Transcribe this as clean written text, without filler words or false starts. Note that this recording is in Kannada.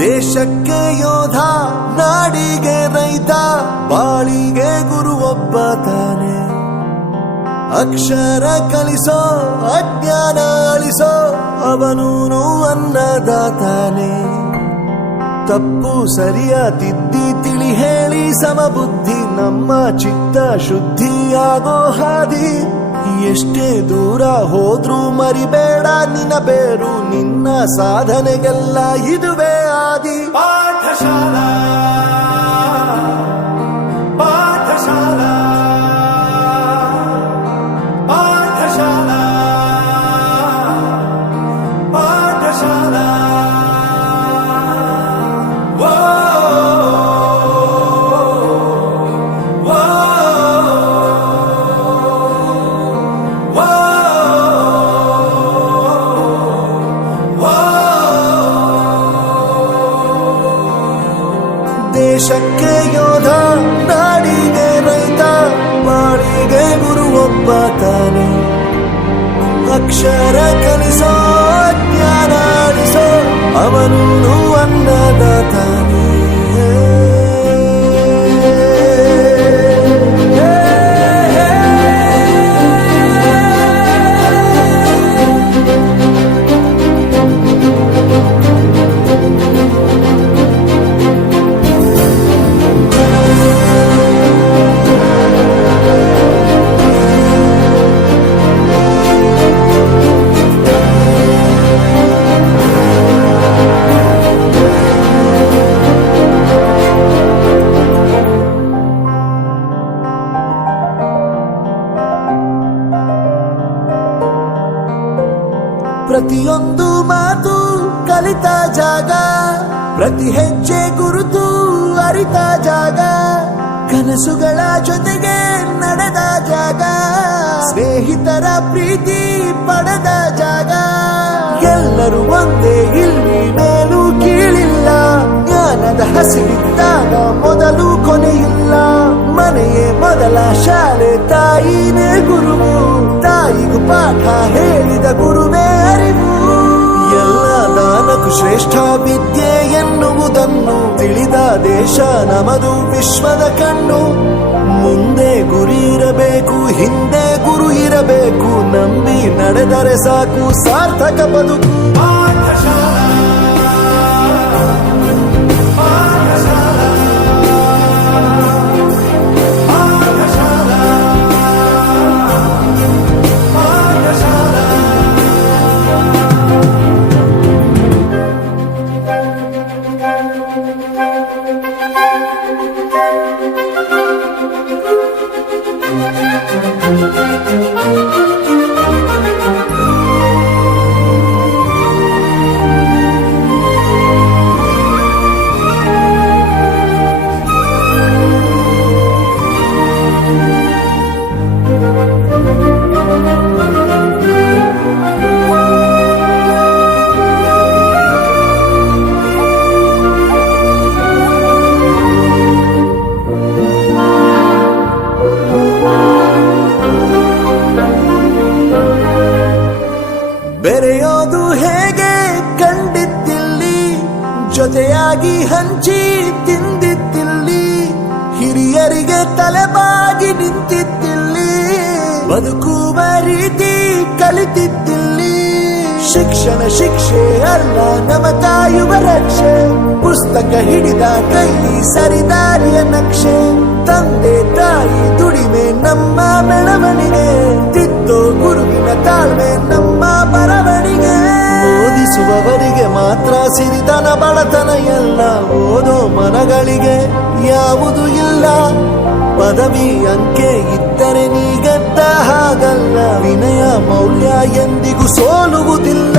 ದೇಶಕ್ಕೆ ಯೋಧ, ನಾಡಿಗೆ ರೈತ, ಬಾಳಿಗೆ ಗುರು ಒಬ್ಬ ತಾನೆ. ಅಕ್ಷರ ಕಲಿಸೋ, ಅಜ್ಞಾನ ಅಳಿಸೋ, ಅವನೂನು ಅನ್ನದಾತಾನೆ. ತಪ್ಪು ಸರಿಯ ತಿದ್ದಿ ತಿಳಿ ಹೇಳಿ ಸಮಬುದ್ಧಿ ನಮ್ಮ ಚಿತ್ತ ಶುದ್ಧಿಯಾಗೋ ಹಾದಿ. ಎಷ್ಟೇ ದೂರ ಹೋದ್ರೂ ಮರಿಬೇಡ ನಿನ್ನ ಬೇರು, ನಿನ್ನ ಸಾಧನೆಗೆಲ್ಲ ಇದುವೇ ಆದಿ. ಪಾಠಶಾಲಾ ಪಾಠಶಾಲಾ ಪಾಠಶಾಲಾ ಪಾಠಶಾಲಾ. ದೇಶಕ್ಕೆ ಯೋಧ, ನಾಡಿಗೆ ರೈತ, ಬಾಳಿಗೆ ಗುರು ಒಬ್ಬ ತಾನೆ. ಅಕ್ಷರ ಕಲಿಸೋ, ಜ್ಞಾನ ಅಳಿಸೋ, ಅವನೂನು ಅನ್ನದಾತಾನೆ. ಪ್ರತಿಯೊಂದು ಮಾತು ಕಲಿತ ಜಾಗ, ಪ್ರತಿ ಹೆಜ್ಜೆ ಗುರುತು ಅರಿತ ಜಾಗ, ಕನಸುಗಳ ಜೊತೆಗೆ ನಡೆದ ಜಾಗ, ಸ್ನೇಹಿತರ ಪ್ರೀತಿ ಪಡೆದ ಜಾಗ. ಎಲ್ಲರೂ ಒಂದೇ, ಇಲ್ಲಿ ಮೇಲೂ ಕೀಳಿಲ್ಲ, ಜ್ಞಾನದ ಹಸಿವಿದ್ದಾಗ ಮೊದಲು ಕೊನೆಯಿಲ್ಲ. ಮನೆಯೇ ಮೊದಲ ಶಾಲೆ, ತಾಯಿನೇ ಗುರುವು, ತಾಯಿಗೂ ಪಾಠ ಹೇಳಿದ ಗುರುವೇ ಅರಿವು. ಎಲ್ಲ ದಾನಕ್ಕೂ ಶ್ರೇಷ್ಠ ವಿದ್ಯೆ ಎನ್ನುವುದನ್ನು ತಿಳಿದ ದೇಶ ನಮದು, ವಿಶ್ವದ ಕಣ್ಣು. ಮುಂದೆ ಗುರಿ ಇರಬೇಕು, ಹಿಂದೆ ಗುರು ಇರಬೇಕು, ನಂಬಿ ನಡೆದರೆ ಸಾಕು ಸಾರ್ಥಕ ಬದುಕು. ಪಾಠಶಾಲಾ ಪಾಠಶಾಲಾ ಪಾಠಶಾಲಾ ಪಾಠಶಾಲಾ. ಬೆರೆಯೋದು ಹೇಗೆ ಕಂಡಿದ್ದಿಲ್ಲಿ, ಜೊತೆಯಾಗಿ ಹಂಚಿ ತಿಂದಿದ್ದಿಲ್ಲಿ, ಹಿರಿಯರಿಗೆ ತಲೆಬಾಗಿ ನಿಂತಿದ್ದಿಲ್ಲಿ, ಬದುಕುವ ರೀತಿ ಕಲಿತಿದ್ದಿಲ್ಲಿ. ಶಿಕ್ಷಣ ಶಿಕ್ಷೆ ಅಲ್ಲ, ನಮ ಕಾಯುವ ರಕ್ಷೆ, ಪುಸ್ತಕ ಹಿಡಿದ ಕೈಲಿ ಸರಿದಾರಿಯ ನಕ್ಷೆ. ತಂದೆ ತಾಯಿ ದುಡಿಮೆ ನಮ್ಮ ಬೆಳವಣಿಗೆ, ತಿದ್ದೋ ಗುರುವಿನ ತಾಳ್ಮೆ ನಮ್ಮ ಬರವಣಿಗೆ. ಓದಿಸುವವರಿಗೆ ಮಾತ್ರ ಸಿರಿತನ ಬಡತನ ಎಲ್ಲ, ಓದೋ ಮನಗಳಿಗೆ ಯಾವುದು ಇಲ್ಲ. ಪದವಿ ಅಂಕೆ ಇದ್ದರೆ ನೀ ಗೆದ್ದ ಹಾಗಲ್ಲ, ವಿನಯ ಮೌಲ್ಯ ಎಂದಿಗೂ ಸೋಲುವುದಿಲ್ಲ.